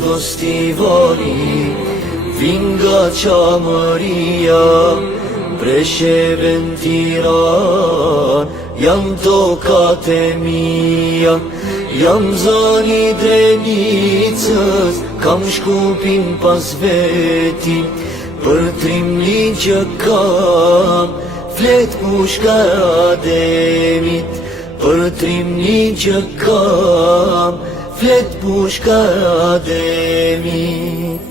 Festivali vin nga Qamëria, Presheve në Tiran, jam tokat e mia. Jam zani Drenicës, kam Shkupin pas veti, për Trimli që kam, flet pushka Ademit, për Trimli që kam, flet pushka Ademit.